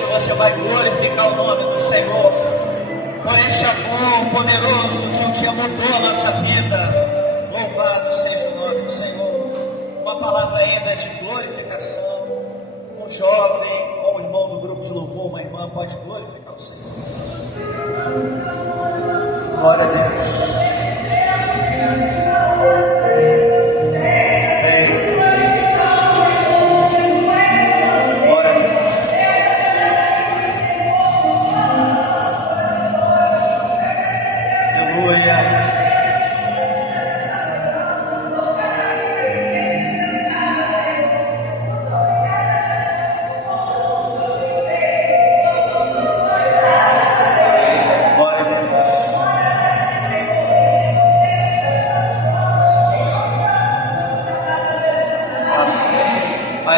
isso você vai glorificar o nome do Senhor, por este amor poderoso que um dia mudou a nossa vida. Louvado seja o nome do Senhor. Uma palavra ainda de glorificação. Um jovem ou um irmão do grupo de louvor, uma irmã, pode glorificar o Senhor. Glória a Deus.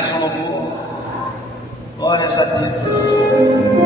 Mais um louvor. Glórias a Deus.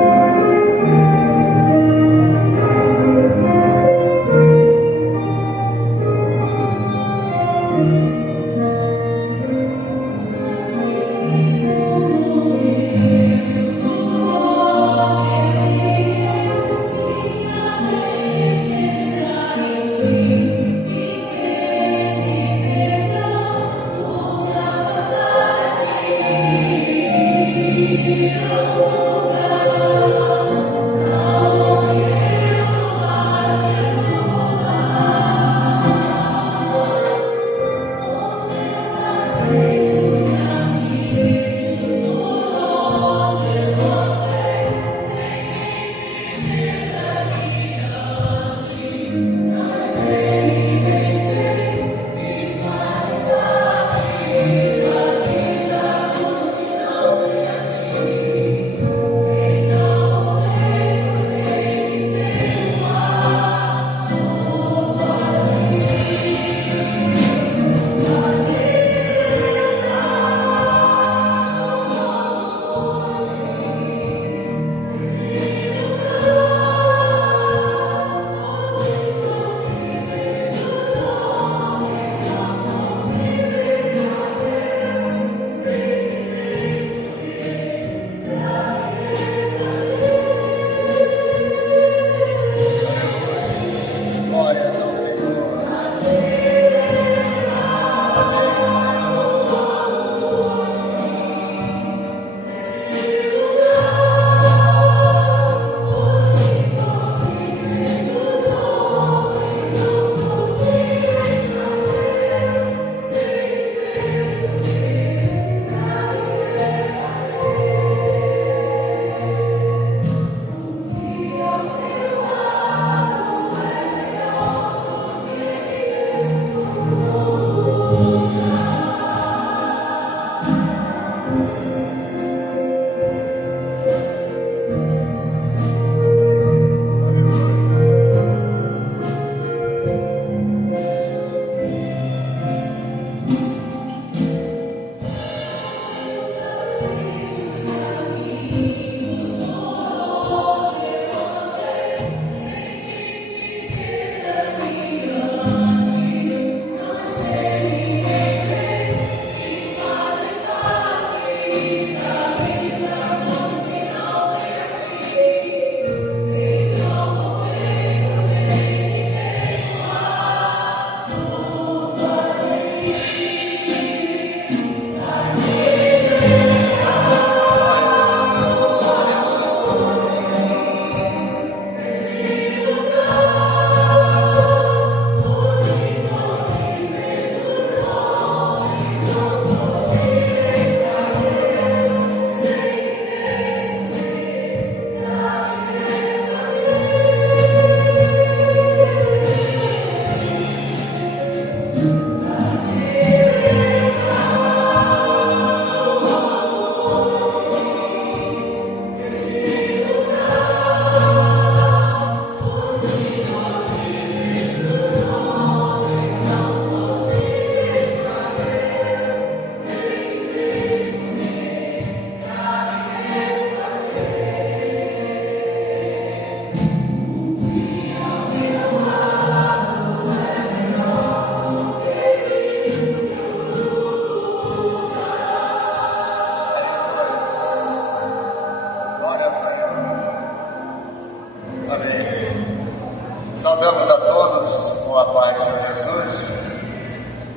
Saudamos a todos com a paz do Senhor Jesus.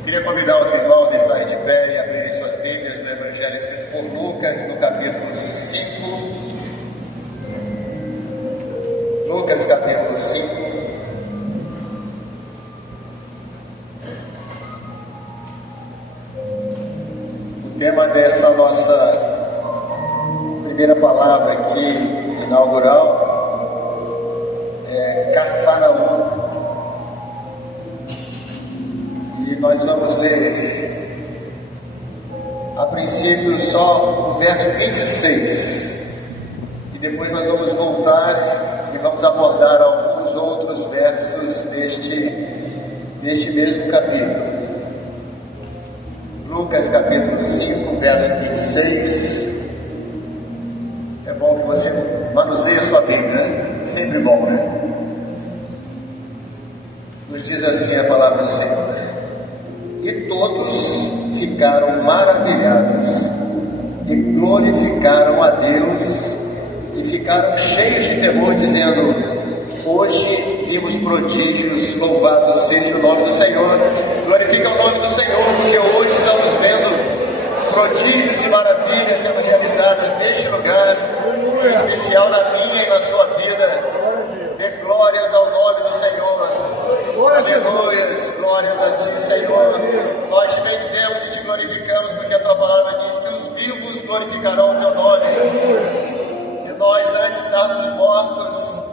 Queria convidar os irmãos a estarem de pé e abrirem suas Bíblias no Evangelho escrito por Lucas, no capítulo 5. Lucas, capítulo 5. O tema dessa nossa primeira palavra aqui, inaugural, é Cafarnaum. E nós vamos ler, a princípio, só o verso 26. E depois nós vamos voltar e vamos abordar alguns outros versos deste mesmo capítulo. Lucas, capítulo 5, verso 26. É bom que você manuseie a sua Bíblia, né? Sempre bom, né? Nos diz assim a palavra do Senhor: e todos ficaram maravilhados e glorificaram a Deus e ficaram cheios de temor, dizendo: hoje vimos prodígios, louvado seja o nome do Senhor. Glorifica o nome do Senhor, porque hoje estamos vendo prodígios e maravilhas sendo realizadas neste lugar, em especial na minha e na sua vida. Dê glórias ao nome do Senhor. Aleluias, glórias a Ti, Senhor. Nós te bendizemos e te glorificamos, porque a Tua palavra diz que os vivos glorificarão o Teu nome. E nós, antes de estarmos mortos,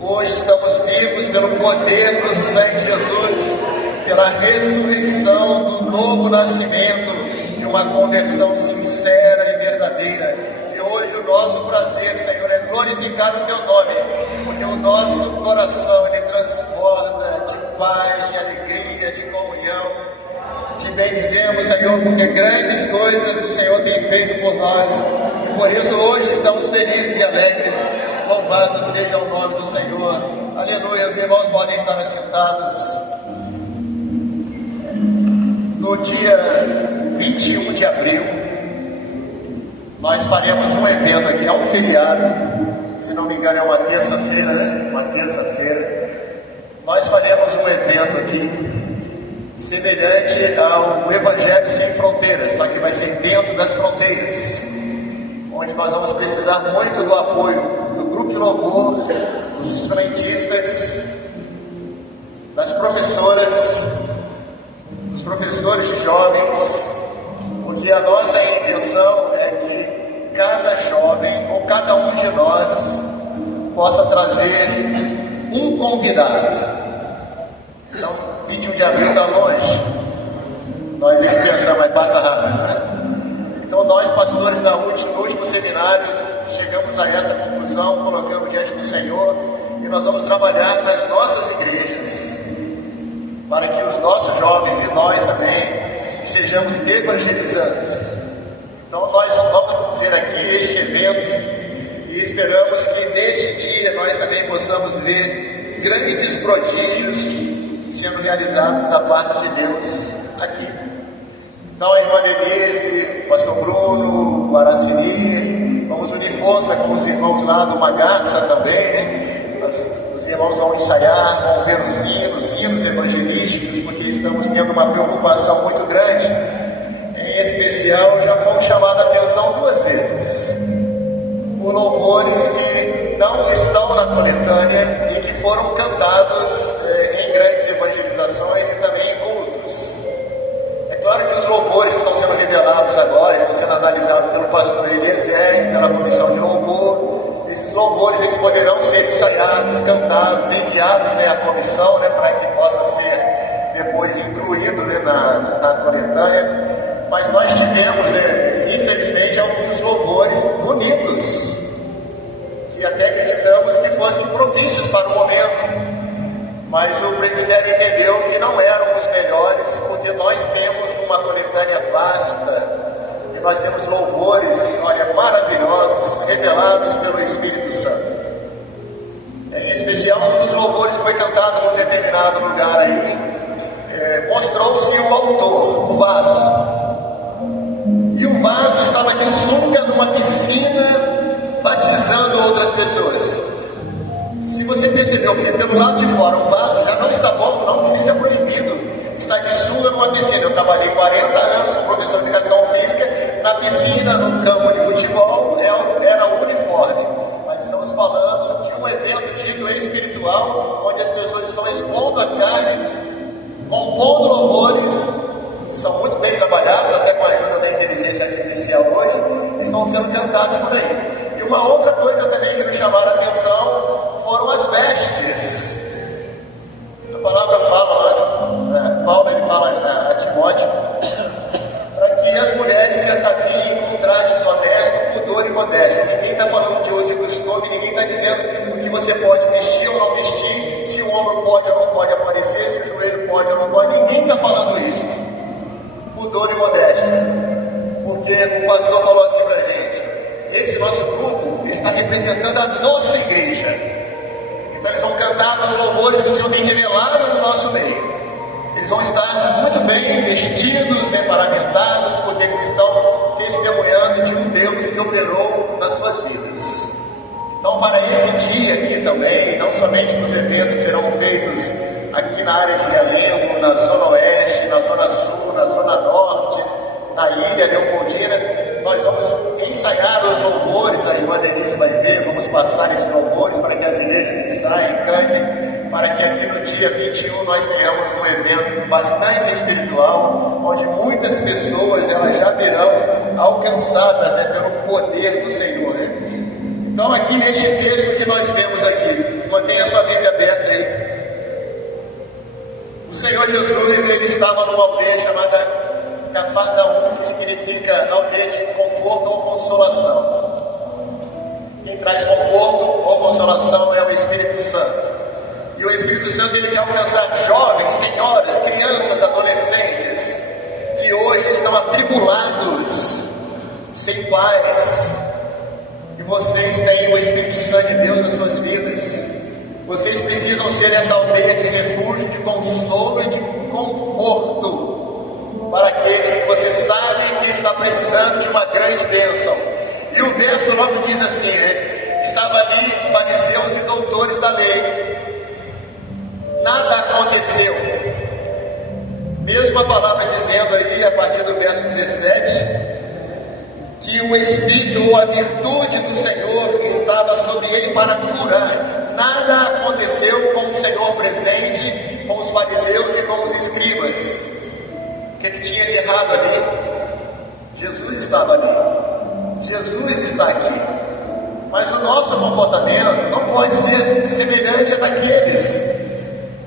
hoje estamos vivos pelo poder do sangue de Jesus, pela ressurreição do novo nascimento, de uma conversão sincera e verdadeira. E hoje o nosso prazer, Senhor, é glorificar o Teu nome, porque o nosso coração, ele transborda de paz, de alegria, de comunhão. Te bendizemos, Senhor, porque grandes coisas o Senhor tem feito por nós, e por isso hoje estamos felizes e alegres. Louvado seja o nome do Senhor. Aleluia. Os irmãos podem estar assentados. No dia 21 de abril, nós faremos um evento aqui. É um feriado, se não me engano é uma terça-feira, né? Uma terça-feira. Nós faremos um evento aqui semelhante ao Evangelho Sem Fronteiras, só que vai ser dentro das fronteiras, onde nós vamos precisar muito do apoio do grupo de louvor, dos instrumentistas, das professoras, dos professores de jovens, porque a nossa intenção é que cada jovem ou cada um de nós possa trazer um convidado. Então, 21 de abril está longe, nós é que pensamos, mas passa rápido, né? Então nós, pastores, no último seminário, chegamos a essa conclusão, colocamos diante do Senhor, e nós vamos trabalhar nas nossas igrejas, para que os nossos jovens e nós também estejamos evangelizando. Então nós vamos fazer aqui este evento, e esperamos que neste dia nós também possamos ver grandes prodígios sendo realizados da parte de Deus aqui. Então a irmã Denise, o pastor Bruno, o Araceli, vamos unir força com os irmãos lá do Magarça também, né? Os irmãos vão ensaiar, vão ver os hinos evangelísticos, porque estamos tendo uma preocupação muito grande. Em especial, já fomos chamados a atenção 2 vezes por louvores que não estão na coletânea e que foram cantados em grandes evangelizações e também em cultos. É claro que os louvores que estão sendo revelados agora, estão sendo analisados pelo pastor Eliezer e pela comissão de louvor, esses louvores eles poderão ser ensaiados, cantados, enviados, né, à comissão, né, para que possa ser depois incluído, né, na coletânea. Mas nós tivemos, infelizmente, alguns louvores bonitos, que até acreditamos que fossem propícios para o momento, mas o presbitério entendeu que não eram os melhores, porque nós temos uma coletânea vasta, e nós temos louvores, olha, maravilhosos, revelados pelo Espírito Santo. Em especial, um dos louvores que foi cantado num determinado lugar aí, mostrou-se o autor, o vaso. E o vaso estava de sunga numa piscina, batizando outras pessoas. Se você percebeu que pelo lado de fora o vaso já não está bom, não que seja proibido estar de sunga numa piscina. Eu trabalhei 40 anos como professor de educação física, na piscina, num campo de futebol, era uniforme. Mas estamos falando de um evento dito espiritual, onde as pessoas estão expondo a carne, compondo louvores, que são muito bem trabalhados, até com a ajuda da inteligência artificial hoje, estão sendo cantados por aí. E uma outra coisa também que me chamaram a atenção foram as vestes. A palavra fala, Paulo ele fala a Timóteo, para que as mulheres se ataviem com trajes honestos, pudor e modéstia. Ninguém está falando de uso e costume, ninguém está dizendo o que você pode vestir ou não vestir, se o ombro pode ou não pode aparecer, se o joelho pode ou não pode. Ninguém está falando isso. Pudor e modéstia. Porque o pastor falou assim para a gente: esse nosso grupo está representando a nossa igreja. Então eles vão cantar nos louvores que o Senhor tem revelado no nosso meio. Eles vão estar muito bem vestidos, paramentados, porque eles estão testemunhando de um Deus que operou nas suas vidas. Então, para esse dia aqui também, não somente nos eventos que serão feitos aqui na área de Realengo, na Zona Oeste, na Zona Sul, na Zona Norte, na Ilha Leopoldina, nós vamos ensaiar os louvores. A irmã Denise vai ver, vamos passar esses louvores para que as igrejas ensaiem, cantem, para que aqui no dia 21 nós tenhamos um evento bastante espiritual, onde muitas pessoas elas já verão alcançadas pelo poder do Senhor. Então aqui neste texto que nós vemos aqui, mantenha a sua Bíblia aberta aí. O Senhor Jesus ele estava numa aldeia chamada Cafarnaum, que significa aldeia de conforto ou consolação. Quem traz conforto ou consolação é o Espírito Santo. E o Espírito Santo ele quer alcançar jovens, senhoras, crianças, adolescentes que hoje estão atribulados, sem paz. E vocês têm o Espírito Santo de Deus nas suas vidas. Vocês precisam ser essa aldeia de refúgio, de consolo e de conforto para aqueles que você sabe que está precisando de uma grande bênção. E o verso logo diz assim, estava ali fariseus e doutores da lei. Nada aconteceu. Mesmo a palavra dizendo aí, a partir do verso 17, que o Espírito ou a virtude do Senhor estava sobre ele para curar. Nada aconteceu com o Senhor presente, com os fariseus e com os escribas. O que ele tinha de errado ali? Jesus estava ali. Jesus está aqui. Mas o nosso comportamento não pode ser semelhante a daqueles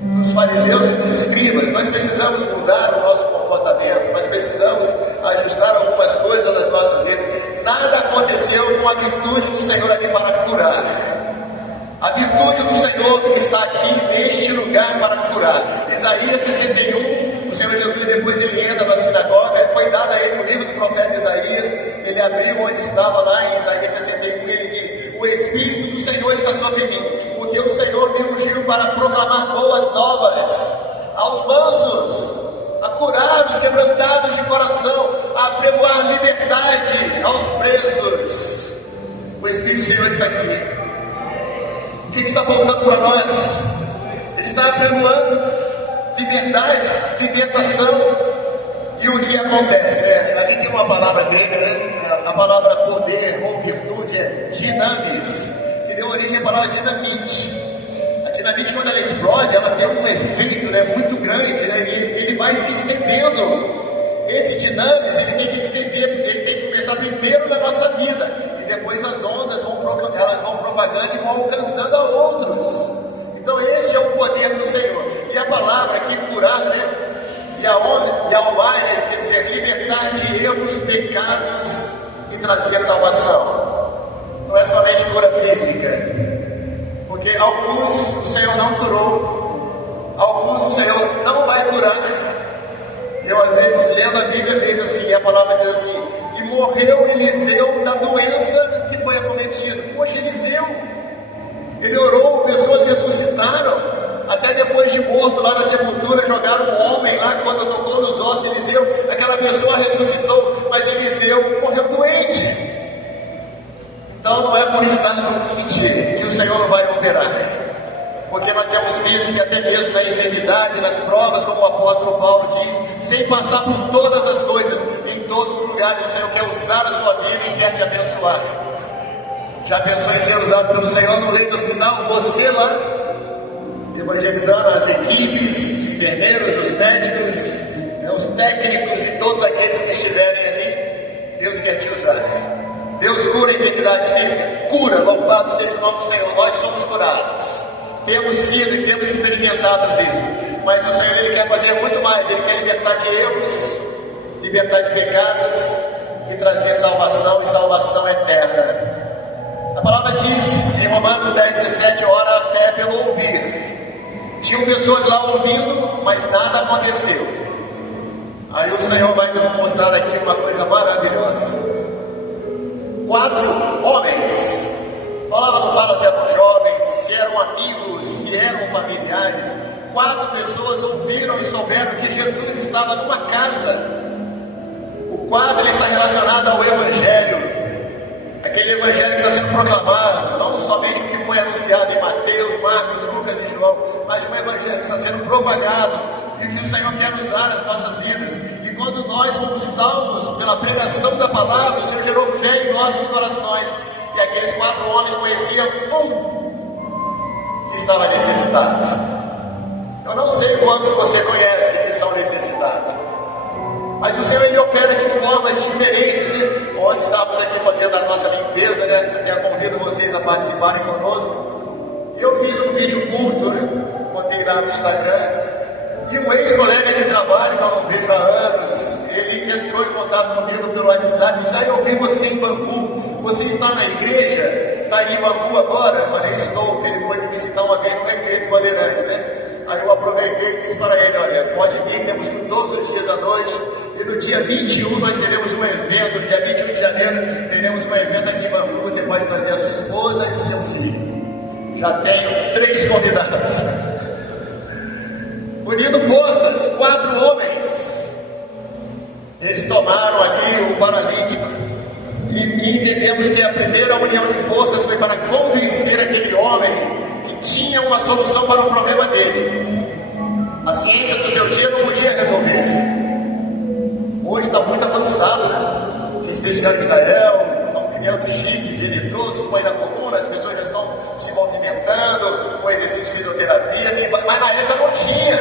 dos fariseus e dos escribas. Nós precisamos mudar o nosso comportamento. Nós precisamos ajustar algumas coisas nas nossas vidas. Nada aconteceu com a virtude do Senhor ali para curar. A virtude do Senhor está aqui neste lugar para curar. Isaías 61, o Senhor Jesus depois ele entra na sinagoga, foi dado a ele o livro do profeta Isaías, ele abriu onde estava lá em Isaías 61 e ele diz: o Espírito do Senhor está sobre mim, porque o Senhor me ungiu para proclamar boas novas aos mansos, a curar os quebrantados de coração, a apregoar liberdade aos presos. O Espírito do Senhor está aqui. O que está faltando para nós? Ele está apregoando liberdade, libertação. E o que acontece? Ali tem uma palavra grega, a palavra poder ou virtude é dinamis, que deu origem à palavra dinamite. A dinamite, quando ela explode, ela tem um efeito muito grande, e ele vai se estendendo. Esse dinamis, ele tem que estender, ele tem que começar primeiro na nossa vida, e depois as ondas elas vão propagando e vão alcançando a outros. Então este é o poder do Senhor. E a palavra aqui, curar, Yaomai, quer dizer libertar de erros, pecados e trazer salvação. Não é somente cura física, porque alguns o Senhor não curou, alguns o Senhor não vai curar. Eu às vezes lendo a Bíblia vejo assim, a palavra diz assim: e morreu Eliseu da doença que foi acometida. Poxa, Eliseu, ele orou, pessoas ressuscitaram, até depois de morto lá na sepultura, jogaram um homem lá, quando tocou nos ossos, Eliseu, aquela pessoa ressuscitou, mas Eliseu morreu doente. Então não é por estar doente que o Senhor não vai operar. Porque nós temos visto que até mesmo na enfermidade, nas provas, como o apóstolo Paulo diz, sem passar por todas as coisas, em todos os lugares o Senhor quer usar a sua vida e quer te abençoar. Já pensou em ser usado pelo Senhor no leito do hospital? Você lá, evangelizando as equipes, os enfermeiros, os médicos, os técnicos e todos aqueles que estiverem ali, Deus quer te usar. Deus cura enfermidades físicas, cura, louvado seja o nome do Senhor. Nós somos curados, temos sido e temos experimentado isso, mas o Senhor Ele quer fazer muito mais. Ele quer libertar de erros, libertar de pecados e trazer salvação, e salvação eterna. A palavra diz em Romanos 10:17, ora a fé pelo ouvir. Tinham pessoas lá ouvindo, mas nada aconteceu. Aí o Senhor vai nos mostrar aqui uma coisa maravilhosa. 4 homens, a palavra não fala se eram jovens, se eram amigos, se eram familiares. 4 pessoas ouviram e souberam que Jesus estava numa casa. O 4 ele está relacionado ao Evangelho. Aquele evangelho que está sendo proclamado, não somente o que foi anunciado em Mateus, Marcos, Lucas e João, mas um evangelho que está sendo propagado e que o Senhor quer usar nas nossas vidas. E quando nós fomos salvos pela pregação da palavra, o Senhor gerou fé em nossos corações. E aqueles 4 homens conheciam um que estava necessitado. Eu não sei quantos você conhece que são necessitados, mas o Senhor Ele opera de formas diferentes, né? Ontem estávamos aqui fazendo a nossa limpeza, né? Até convido vocês a participarem conosco. E eu fiz um vídeo curto, né? Botei lá no Instagram. E um ex-colega de trabalho, que eu não vejo há anos, ele entrou em contato comigo pelo WhatsApp e disse: eu ouvi você em Bangu, você está na igreja? Está aí em Bangu agora? Eu falei: estou. Ele foi me visitar uma vez no Recreio dos Bandeirantes, né? Aí eu aproveitei e disse para ele: olha, pode vir, temos todos os dias à noite. E no dia 21 nós teremos um evento, no dia 21 de janeiro, teremos um evento aqui em Bangu. Você pode trazer a sua esposa e o seu filho. Já tenho 3 convidados. Unindo forças, 4 homens. Eles tomaram ali o paralítico. E entendemos que a primeira união de forças foi para convencer aquele homem que tinha uma solução para o problema dele. A ciência do seu dia não podia resolver. Hoje está muito avançado, né? Em especial em Israel, estão criando chips, eletrodos, põe na coluna, as pessoas já estão se movimentando com exercício de fisioterapia, mas na época não tinha.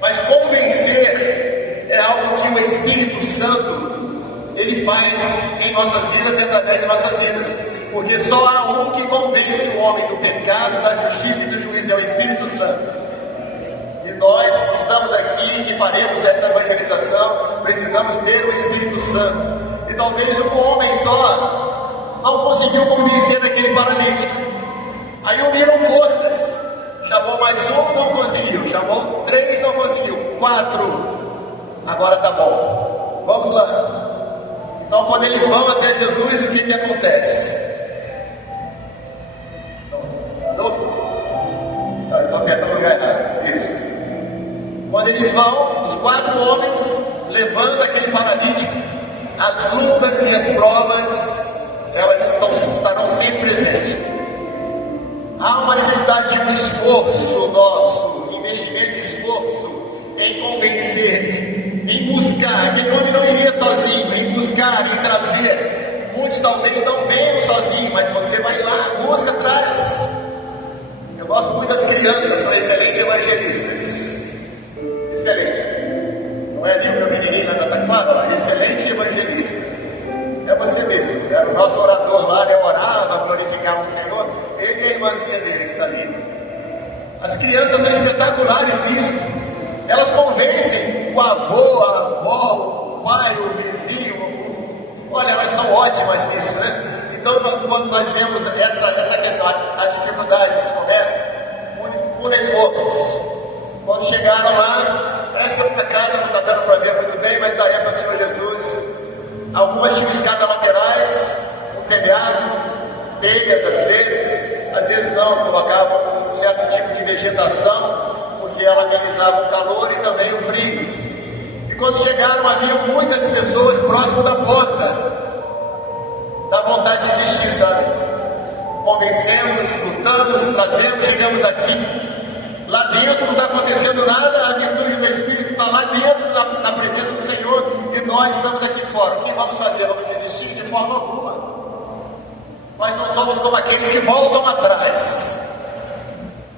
Mas convencer é algo que o Espírito Santo Ele faz em nossas vidas e através de nossas vidas, porque só há um que convence o homem do pecado, da justiça e do juízo, é o Espírito Santo. E nós que estamos aqui, que faremos essa evangelização, precisamos ter o Espírito Santo. E talvez um homem só não conseguiu convencer aquele paralítico. Aí uniram forças. Chamou mais um, não conseguiu. Chamou 3, não conseguiu. 4. Agora tá bom. Vamos lá. Então quando eles vão até Jesus, o que acontece? Estou apertando o lugar errado. Isso. Quando eles vão, os 4 homens, levando aquele paralítico, as lutas e as provas, elas estarão sempre presentes. Há uma necessidade de um esforço nosso, investimento de esforço em convencer, em buscar. Aquele homem não iria sozinho, em buscar, em trazer. Muitos talvez não venham sozinhos, mas você vai lá, busca, traz. Eu gosto muito das crianças, são excelentes evangelistas. Excelente. Não é ali o meu menininho lá da Taquara? Excelente evangelista. É você mesmo. Era o nosso orador lá, ele orava, glorificava o Senhor. Ele e a irmãzinha dele que está ali. As crianças são espetaculares nisso. Elas convencem o avô, a avó, o pai, o vizinho. Olha, elas são ótimas nisso, né? Então, quando nós vemos essa questão, as dificuldades começam, une esforços. Quando chegaram lá, essa é uma casa, não está dando para ver muito bem, mas da época do Senhor Jesus, algumas tinham escadas laterais, um telhado, telhas às vezes não, colocavam um certo tipo de vegetação, porque ela amenizava o calor e também o frio. E quando chegaram, havia muitas pessoas próximo da porta. Dá vontade de desistir, sabe? convencemos, lutamos, trazemos, chegamos aqui. Lá dentro não está acontecendo nada, a virtude do Espírito está lá dentro da presença do Senhor e nós estamos aqui fora. O que vamos fazer? Vamos desistir de forma alguma. Nós não somos como aqueles que voltam atrás.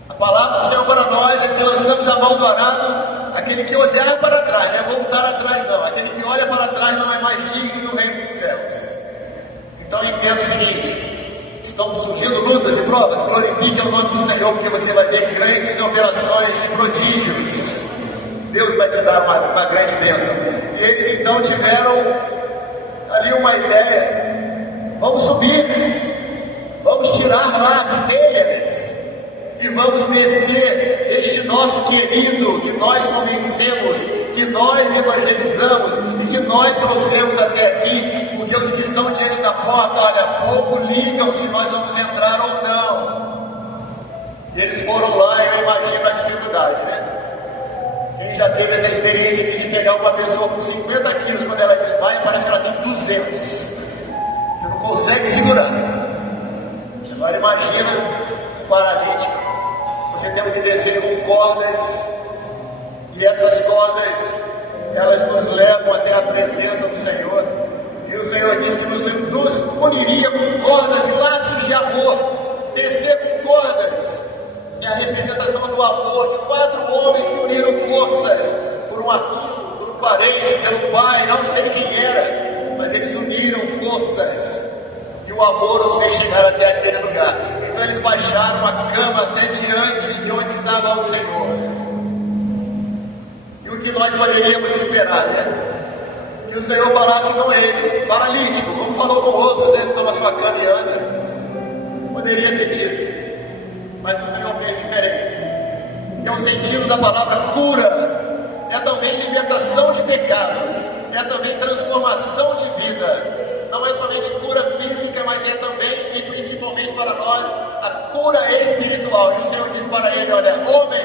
A palavra do Senhor para nós é: se lançamos a mão do arado, aquele que olhar para trás, não é voltar atrás não, aquele que olha para trás não é mais digno do reino dos céus. Então entenda o seguinte: estão surgindo lutas e provas, glorifique o nome do Senhor, porque você vai ver grandes operações de prodígios. Deus vai te dar uma grande bênção. E eles então tiveram ali uma ideia: vamos subir, vamos tirar lá as telhas e vamos descer este nosso querido que nós convencemos, que nós evangelizamos e que nós trouxemos até aqui, porque os que estão diante da porta, olha, pouco ligam se nós vamos entrar ou não. E eles foram lá e eu imagino a dificuldade, né? Quem já teve essa experiência aqui de pegar uma pessoa com 50 quilos, quando ela desmaia, parece que ela tem 200. Você não consegue segurar. Agora imagina um paralítico. Você tem que descer com cordas, e essas cordas, elas nos levam até a presença do Senhor. E o Senhor disse que nos uniria com cordas e laços de amor. Descer com cordas é a representação do amor de 4 homens que uniram forças por um amigo, por um parente, pelo pai, não sei quem era, mas eles uniram forças e o amor os fez chegar até aquele lugar. Então eles baixaram a cama até diante de onde estava o Senhor. E o que nós poderíamos esperar, né? Que o Senhor falasse com eles: paralítico, como falou com outros, né? Toma sua cama e anda. Poderia ter dito, mas o Senhor fez diferente. É o sentido da palavra cura, é também libertação de pecados, é também transformação de vida. Não é somente cura física, mas é também e principalmente para nós a cura espiritual. E o Senhor disse para ele: olha, homem,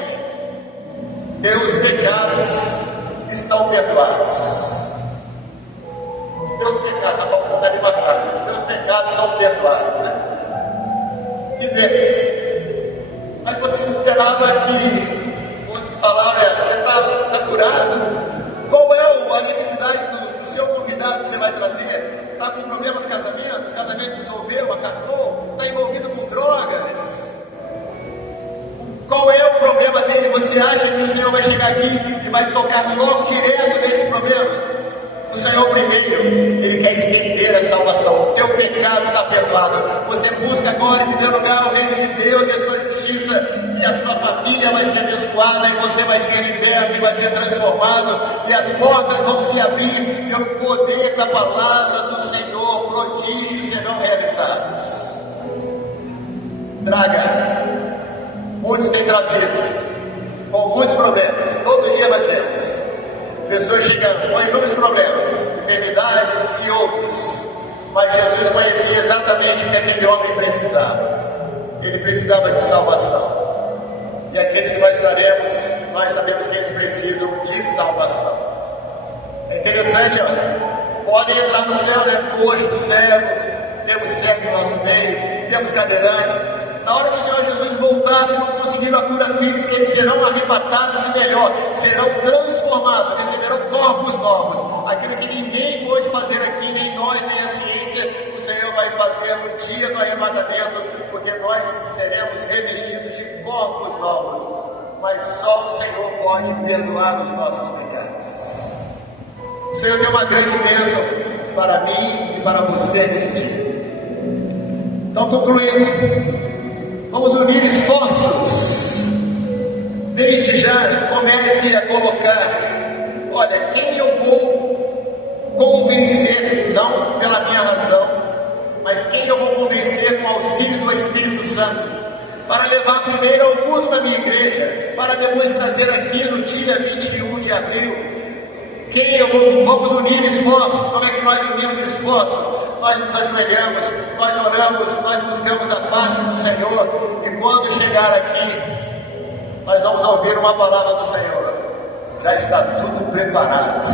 teus pecados estão perdoados. Os teus pecados, tá bom, não deve matar, os teus pecados estão perdoados, né? Que bênção. Mas você esperava que fosse falar: olha, você está curado? Qual é a necessidade do seu convidado que você vai trazer? Está com problema no casamento? O casamento dissolveu, acatou? Está envolvido com drogas? Qual é o problema dele? Você acha que o Senhor vai chegar aqui e vai tocar logo direto nesse problema? O Senhor primeiro, Ele quer estender a salvação. O teu pecado está perdoado. Você busca agora em primeiro lugar o reino de Deus e a sua justiça, e a sua família vai ser abençoada, e você vai ser liberto e vai ser transformado, e as portas vão se abrir pelo poder da palavra do Senhor. Prodígios serão realizados. Traga. Muitos têm trazido com muitos problemas. Todo dia nós vemos pessoas chegando com inúmeros problemas, enfermidades e outros. Mas Jesus conhecia exatamente o que aquele homem precisava. Ele precisava de salvação. E aqueles que nós traremos, nós sabemos que eles precisam de salvação. É interessante, olha, podem entrar no céu, né? Coxo, cego, temos cego no nosso meio, temos cadeirantes. Na hora que o Senhor Jesus voltar, se não conseguiram a cura física, eles serão arrebatados e melhor, serão transformados, receberão corpos novos. Aquilo que ninguém pôde fazer aqui, nem nós, nem a ciência, o Senhor vai fazer no dia do arrebatamento, porque nós seremos revestidos de corpos novos. Mas só o Senhor pode perdoar os nossos pecados. O Senhor tem uma grande bênção para mim e para você nesse dia. Então, concluindo, vamos unir esforços. Desde já comece a colocar: olha, quem eu vou convencer, não pela minha razão, mas quem eu vou convencer com o auxílio do Espírito Santo, para levar primeiro ao culto da minha igreja, para depois trazer aqui no dia 21 de abril. Quem eu vou? Vamos unir esforços. Como é que nós unimos esforços? Nós nos ajoelhamos, nós oramos, nós buscamos a face do Senhor, e quando chegar aqui, nós vamos ouvir uma palavra do Senhor: já está tudo preparado,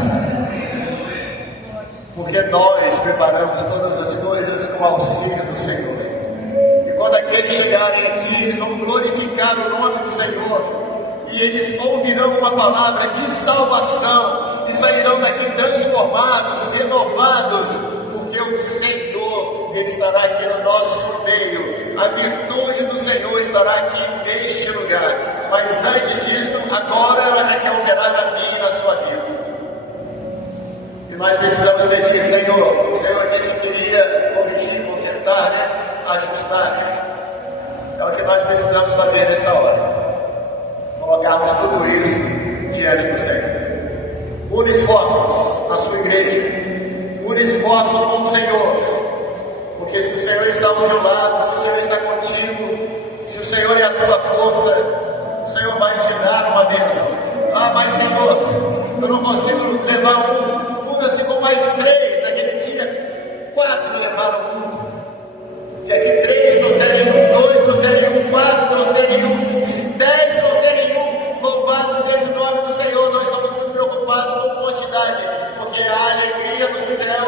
porque nós preparamos todas as coisas com o auxílio do Senhor. E quando aqueles chegarem aqui, eles vão glorificar o nome do Senhor. E eles ouvirão uma palavra de salvação e sairão daqui transformados, renovados, porque o Senhor, Ele estará aqui no nosso meio. A virtude do Senhor estará aqui neste lugar. Mas antes disso, agora ela quer operar na minha e na sua vida. E nós precisamos pedir, Senhor, o Senhor disse que iria corrigir, consertar, ajustar. É o que nós precisamos fazer nesta hora. Colocarmos tudo isso diante do Senhor. Une esforços na sua igreja. Une esforços com o Senhor. Porque se o Senhor está ao seu lado, se o Senhor está contigo, se o Senhor é a sua força, o Senhor vai te dar uma bênção. Ah, mas Senhor, eu não consigo levar um assim com mais 3 naquele dia. 4 levaram 1. Se aqui 3 trouxerem 1, 2 trouxerem 1, 4 trouxerem 1, 10 trouxerem 1, louvado seja o nome do Senhor. Nós estamos muito preocupados com quantidade, porque há alegria no céu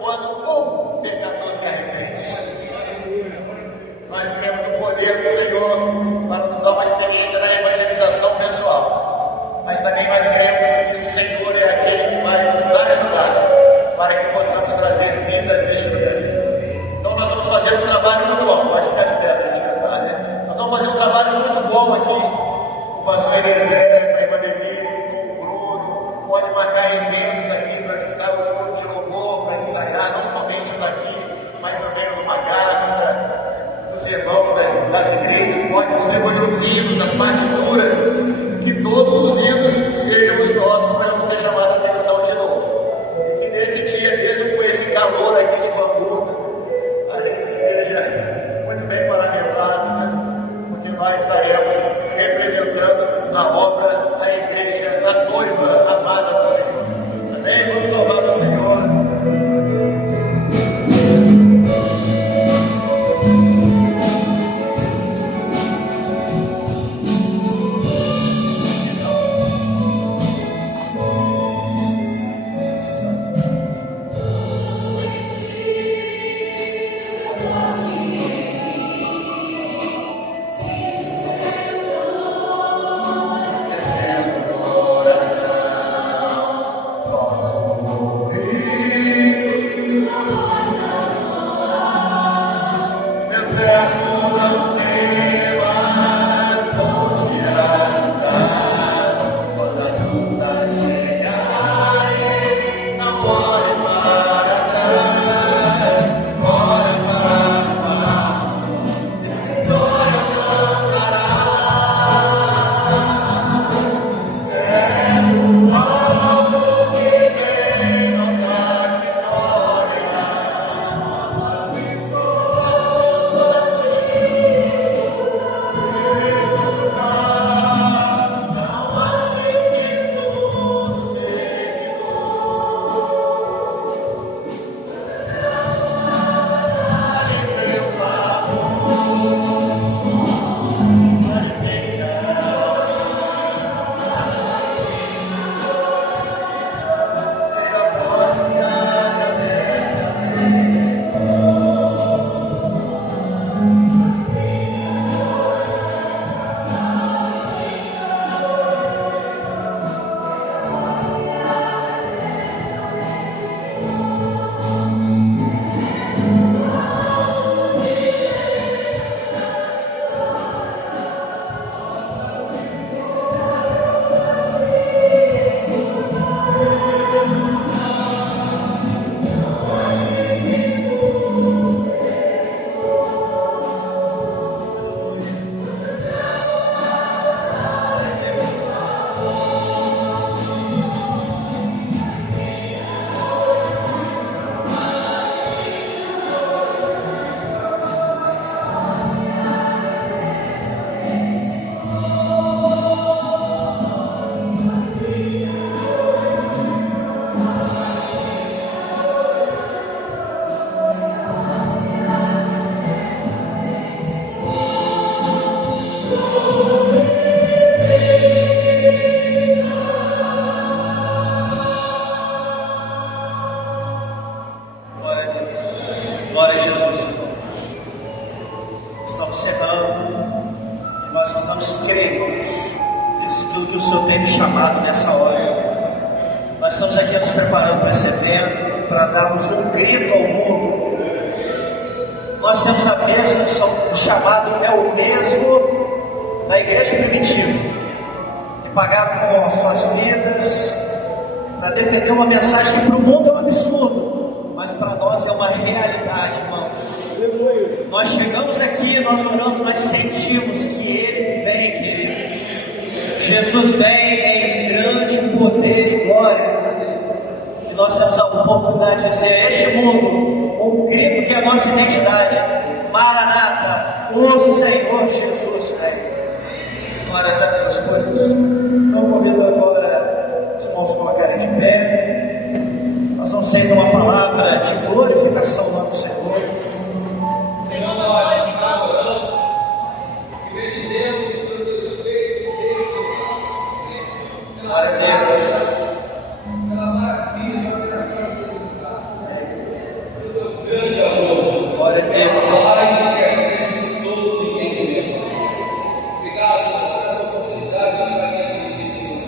quando um pecador se arrepende. Nós cremos no poder do Senhor para nos dar uma experiência na evangelização pessoal, mas também nós cremos que o Senhor é aquele que vai nos ajudar para que possamos trazer vidas neste lugar. Então nós vamos fazer um trabalho muito bom. Pode ficar de pé para a gente cantar, né? Nós vamos fazer um trabalho muito bom aqui com o pastor Eliezer, com a irmã Denise, com o Bruno. Pode marcar eventos aqui para juntar os grupos de louvor, para ensaiar, não somente o daqui, mas também o do Bagaça, dos irmãos das igrejas. Pode distribuir os hinos, as partituras, que todos os hinos sejam os nossos para você chamar a atenção de novo. E que nesse dia, mesmo com esse calor aqui de Bambu, a gente esteja muito bem paramentados, né? Porque nós estaremos representando na obra a igreja, a noiva amada do Senhor. Amém? Vamos louvar o Senhor. encerrando. E nós precisamos crer, irmãos, nisso tudo que o Senhor tem me chamado nessa hora. Nós estamos aqui nos preparando para esse evento, para darmos um grito ao mundo. Nós temos a mesma, o chamado é o mesmo da igreja primitiva, de pagar com as suas vidas para defender uma mensagem que para o mundo é um absurdo, mas para nós é uma realidade, irmãos. Nós chegamos aqui, nós oramos, nós sentimos que Ele vem, queridos. Jesus vem em grande poder e glória. E nós temos a oportunidade de dizer a este mundo um grito que é a nossa identidade: Maranata, o Senhor Jesus vem. Glórias a Deus por isso. Então convido agora os irmãos a colocarem de pé. Nós vamos sair de uma palavra de glorificação ao nome do Senhor. Senhor, nós estamos orando e bendizemos por teus feitos desde o Glória a Deus. pela maravilha da operação de Deus em casa. Pelo grande amor. Glória a Deus. Paz que excede todo o entendimento. Obrigado por essa oportunidade de estar aqui, Senhor.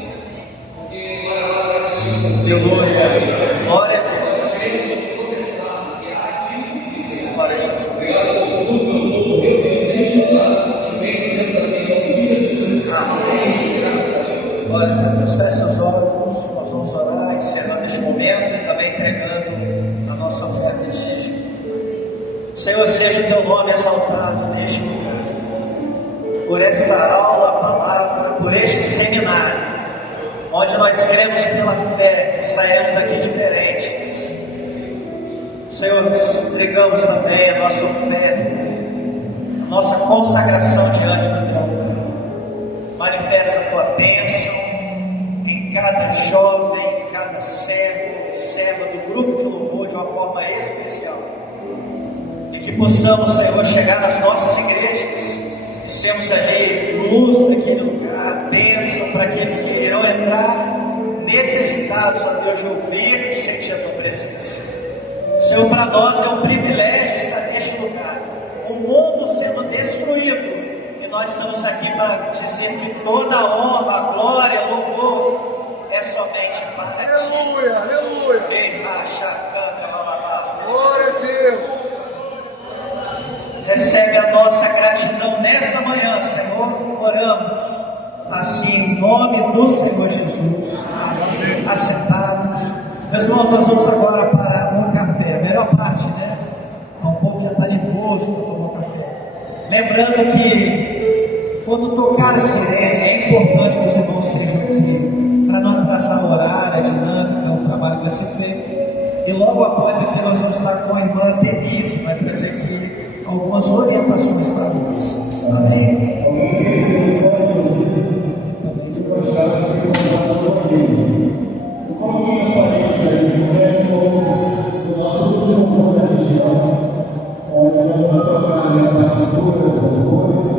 Porque Maranata é o Senhor. Aleluia. Glória a Deus. Nós queremos começar que há aquilo que Senhor. Glória a Jesus. Obrigado por tudo, meu povo, meu Deus, desde lá, que vem dizendo assim, em nome de Jesus. Amém. Graças a Deus. Glórias a Deus. Feche seus olhos. Nós vamos orar, encerrando este momento e também entregando a nossa oferta em dízimo. Senhor, seja o teu nome exaltado neste lugar, por esta aula, palavra, por este seminário, onde nós cremos pela fé que sairemos daqui diferentes. Senhor, entregamos também a nossa oferta, a nossa consagração diante do teu altar. Manifesta a tua bênção em cada jovem, em cada servo e serva do grupo de louvor de uma forma especial. E que possamos, Senhor, chegar nas nossas igrejas e sermos ali luz daquele lugar, bênção para aqueles que irão entrar necessitados, ó Deus, de ouvir e de sentir a tua presença. Senhor, para nós é um privilégio estar neste lugar, o mundo sendo destruído, e nós estamos aqui para dizer que toda a honra, a glória, o louvor é somente para ti. Aleluia, aleluia. Glória a Deus. Recebe a nossa gratidão nesta manhã, Senhor. Oramos assim em nome do Senhor Jesus. Amém. Assentados. Meus irmãos, nós vamos agora para um café. A melhor parte, né? O povo já está nervoso para tomar um café. Lembrando que quando tocar a sirene, é importante que os irmãos estejam aqui, para não atrasar o horário, a dinâmica, o trabalho que vai ser feito. E logo após aqui nós vamos estar com a irmã Denise, vai trazer aqui algumas orientações para nós. Amém? Como nós faremos aí, o nosso último ponto da região, onde nós vamos tocar partituras, louvores,